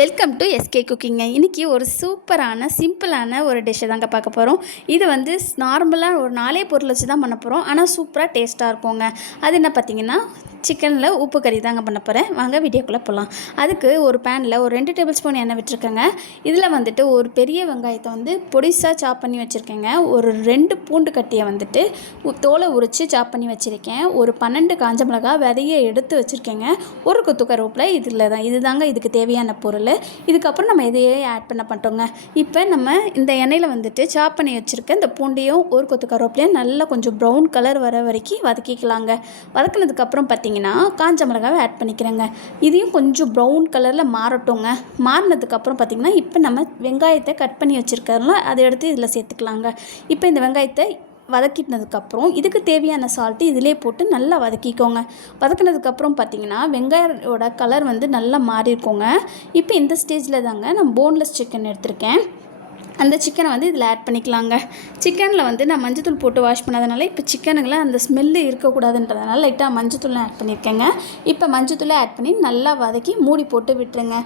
Welcome to SK குக்கிங்க. இன்றைக்கி ஒரு சூப்பரான சிம்பிளான ஒரு டிஷ்ஷை தாங்க பார்க்க போகிறோம். இது வந்து நார்மலாக ஒரு 4 பொருள் வச்சு தான் பண்ண போகிறோம். ஆனால் சூப்பராக டேஸ்ட்டாக இருக்குங்க. அது என்ன பார்த்தீங்கன்னா, சிக்கனில் உப்பு கறி தாங்க பண்ண போகிறேன். வாங்க வீடியோக்குள்ளே போகலாம். அதுக்கு ஒரு பேனில் ஒரு 2 டேபிள் ஸ்பூன் எண்ணெய் விட்டுருக்கேங்க. இதில் வந்துட்டு ஒரு பெரிய வெங்காயத்தை வந்து பொடிசாக சாப் பண்ணி வச்சுருக்கேங்க. ஒரு 2 பூண்டு கட்டியை வந்துட்டு தோலை உரித்து சாப் பண்ணி வச்சுருக்கேன். ஒரு 12 காஞ்ச மிளகாய் விதையை எடுத்து வச்சுருக்கேங்க. ஒரு கொத்து கருவேப்பிலை இதுதாங்க இதுக்கு தேவையான பொருள். இதுக்கப்புறம் நம்ம இதையே ஆட் பண்ண பண்ணிட்டோங்க. இப்போ நம்ம இந்த எண்ணெயில் வந்துட்டு சாப் பண்ணி வச்சுருக்க இந்த பூண்டையும் ஒரு கொத்து கருவேப்பிலையும் நல்லா கொஞ்சம் ப்ரௌன் கலர் வர வரைக்கும் வதக்கிக்கலாங்க. வதக்கினதுக்கப்புறம் பார்த்திங்கன்னா காஞ்ச மிளகாவை ஆட் பண்ணிக்கிறேங்க. இதையும் கொஞ்சம் ப்ரௌன் கலரில் மாறட்டுங்க. மாறினதுக்கப்புறம் பார்த்திங்கன்னா இப்போ நம்ம வெங்காயத்தை கட் பண்ணி வச்சுருக்கறோம்ல, அதை எடுத்து இதில் சேர்த்துக்கலாங்க. இப்போ இந்த வெங்காயத்தை வதக்கினதுக்கப்புறம் இதுக்கு தேவையான சால்ட்டு இதிலே போட்டு நல்லா வதக்கிக்கோங்க. வதக்கினதுக்கப்புறம் பார்த்திங்கன்னா வெங்காயோட கலர் வந்து நல்லா மாறி இருக்குங்க. இப்போ இந்த ஸ்டேஜில் தாங்க நான் போன்லெஸ் சிக்கன் எடுத்திருக்கேன். அந்த சிக்கனை வந்து இதில் ஆட் பண்ணிக்கலாங்க. சிக்கனில் வந்து நான் மஞ்சத்தூள் போட்டு வாஷ் பண்ணாதனால இப்போ சிக்கனுங்களை அந்த ஸ்மெல்லு இருக்கக்கூடாதுன்றதுனால லைட்டாக மஞ்சத்தூள் ஆட் பண்ணியிருக்கேங்க. இப்போ மஞ்சத்தூளை ஆட் பண்ணி நல்லா வதக்கி மூடி போட்டு விட்டுருங்க.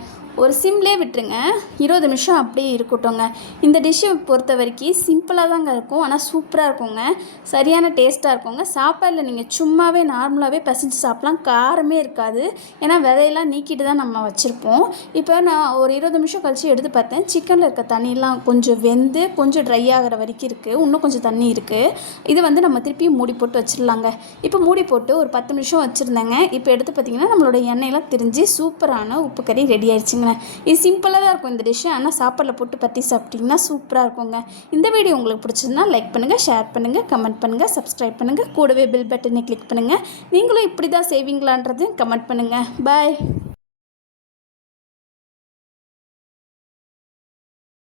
ஒரு சிம்லே விட்டுருங்க. 20 நிமிஷம் அப்படியே இருக்கட்டும்ங்க. இந்த டிஷ்ஷை பொறுத்த வரைக்கும் சிம்பிளாக தாங்க இருக்கும், ஆனால் சூப்பராக இருக்குங்க. சரியான டேஸ்ட்டாக இருக்குங்க. சாப்பாடில் நீங்கள் சும்மாவே நார்மலாகவே பசிச்சு சாப்பிட்லாம். காரமே இருக்காது. ஏன்னா விதையெல்லாம் நீக்கிட்டு தான் நம்ம வச்சுருப்போம். இப்போ நான் ஒரு 20 நிமிஷம் கழித்து எடுத்து பார்த்தேன். சிக்கனில் இருக்க தண்ணியெலாம் கொஞ்சம் வெந்து கொஞ்சம் ட்ரை ஆகிற வரைக்கும் இருக்குது. இன்னும் கொஞ்சம் தண்ணி இருக்குது. இது வந்து நம்ம திருப்பி மூடி போட்டு வச்சிடலாங்க. இப்போ மூடி போட்டு ஒரு 10 நிமிஷம் வச்சுருந்தேங்க. இப்போ எடுத்து பார்த்திங்கன்னா நம்மளோட எண்ணெயெல்லாம் திரிஞ்சு சூப்பரான உப்பு கறி ரெடி ஆயிடுச்சுங்க. இது சிம்பிளாக தான் இருக்கும் இந்த டிஷ்ஷு, ஆனால் சாப்பாடில் போட்டு பற்றி சாப்பிட்டிங்கன்னா சூப்பராக இருக்குங்க. இந்த வீடியோ உங்களுக்கு பிடிச்சதுன்னா லைக் பண்ணுங்கள், ஷேர் பண்ணுங்கள், கமெண்ட் பண்ணுங்கள், சப்ஸ்கிரைப் பண்ணுங்கள், கூடவே பெல் பட்டனை கிளிக் பண்ணுங்கள். நீங்களும் இப்படி தான் செய்வீங்களான்றதையும் கமெண்ட் பண்ணுங்கள். பாய்.